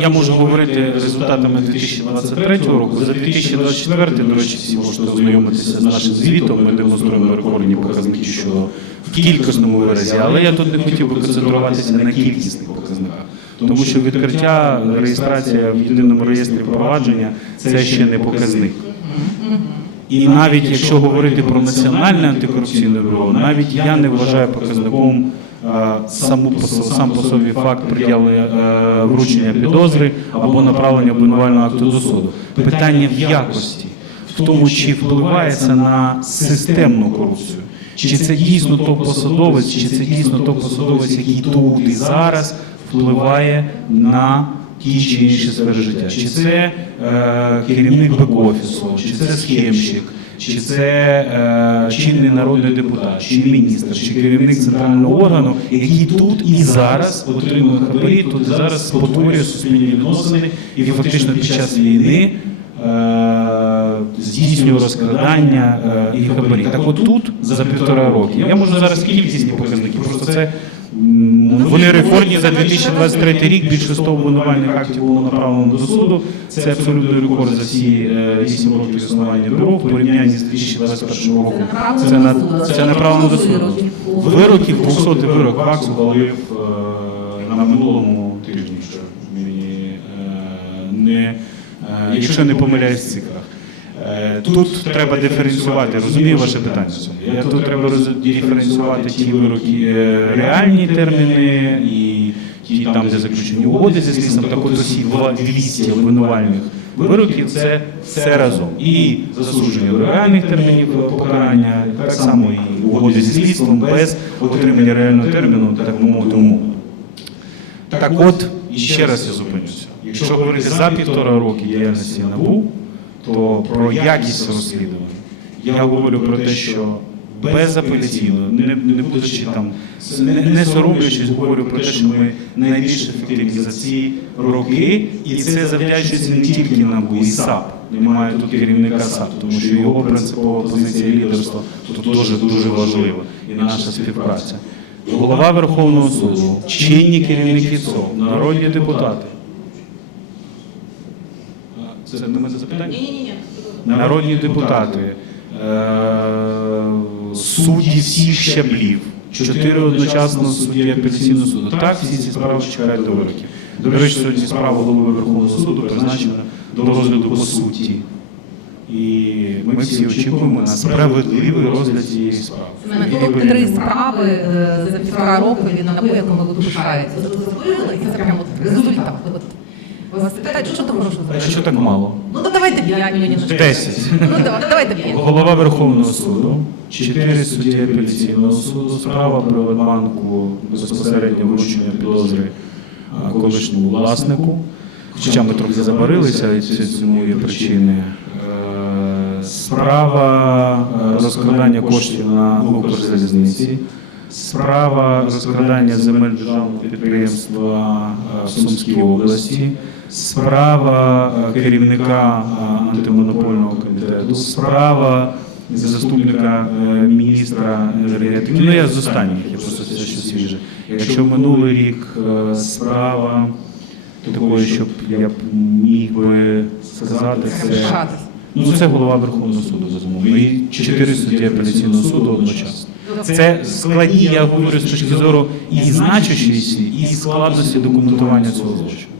Я можу говорити результатами 2023 року. За 2024, до речі, всі можете ознайомитися з нашим звітом. Ми демонструємо рекордні показники щодо в кількісному виразі, але я тут не хотів би концентруватися на кількісних показниках. Тому що відкриття, реєстрація в єдиному реєстрі провадження це ще не показник. І навіть якщо говорити про національне антикорупційне бюро, навіть я не вважаю показником саму по сам по собі факт пред'явлення е, вручення підозри або направлення обвинувального акту до суду. Питання в якості, в тому, чи впливає це на системну корупцію. Чи це дійсно топ-посадовець, чи це дійсно топ-посадовець, який тут і зараз впливає на ті чи інші сфери життя. Чи це е, керівник бек-офісу, чи це схемщик, чи це е, чинний народний депутат, чи міністр, чи керівник центрального органу, який тут і зараз отримує хабарі, тут і зараз спотворює суспільні відносини і фактично під час війни. е, Здійснює розкрадання е, і хабарі. Так от тут за півтора роки. Я можу зараз кількісні показники, просто це вони рекордні за 2023 рік. Більше 100 обвинувальних актів було направлено до суду. Це абсолютний рекорд за всі 8 років існування бюро в порівнянні з 2021 роком. Це на це направлено до суду. Вироків 200 вирок ВАКС ухвалив е, на минулому тижні, що мені е, не е, якщо не помиляюсь в цифрах. Е, Тут треба диференціювати, розумію ваше питання. Я тут треба диференціювати ті вироки е, реальні терміни і ті там, де заключені угоди зі слідством, так от усі 200 обвинувальних вироків це все разом. І засудження реальних термінів покарання, так само і угоди зі слідством без отримання реального терміну, так би мовити, умов. Так от, ще раз я зупинюся. Якщо говорити за півтора роки діяльності НАБУ, то про якість розслідування я говорю про те, що безапеляційно, не, не будучи там, не, не соромлячись, говорю про те, що ми найбільш ефективні за ці роки, і це завдячується не тільки НАБУ, і САП. Немає тут керівника САП, тому що його принципова позиція лідерства тут дуже дуже важлива і наша співпраця. Голова Верховного суду, чинні керівники ЦОВ, народні депутати. Це до мене запитання? Ні-ні-ні. Народні депутати, е, судді всіх щаблів, чотири одночасно судді апеляційного суду. Так, всі ці справи чекають до вироків. До речі, сьогодні справа голови Верховного суду призначена до розгляду по суті. І ми всі очікуємо на справедливий розгляд цієї справи. Було три справи е, за півтора року від НАБУ, якими ви пишаєтеся. Це прямо результат. Вас питають, що ти хорошого А зробив? що так мало? Ну, давайте п'ять мільйонів. Десять. Ну, давай- давайте п'ять. Голова Верховного суду, чотири судді апеляційного суду, справа Приватбанку, безпосередньо вручення підозри а, колишньому власнику. Хоча ми трохи забарилися, і це цьому є причини. Е, Справа е, розкрадання коштів на Укрзалізниці, справа розкрадання земель державного підприємства е, в Сумській області, справа е, керівника е, антимонопольного комітету, справа заступника міністра енергетики. Ну я з останніх, я просто це що свіже. Якщо минулий рік справа такої, щоб я міг би сказати, це ну це голова Верховного суду, безумовно, і чотири судді апеляційного суду одночасно. Це складні, я говорю з точки зору і значущості, і складності документування цього злочину.